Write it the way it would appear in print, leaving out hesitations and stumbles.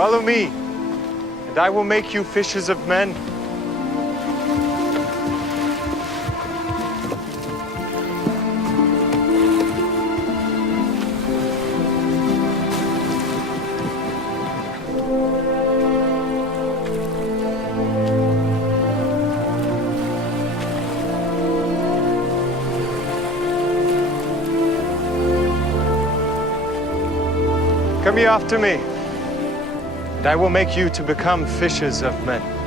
Follow me, and I will make you fishers of men. Come here after me, and I will make you to become fishers of men.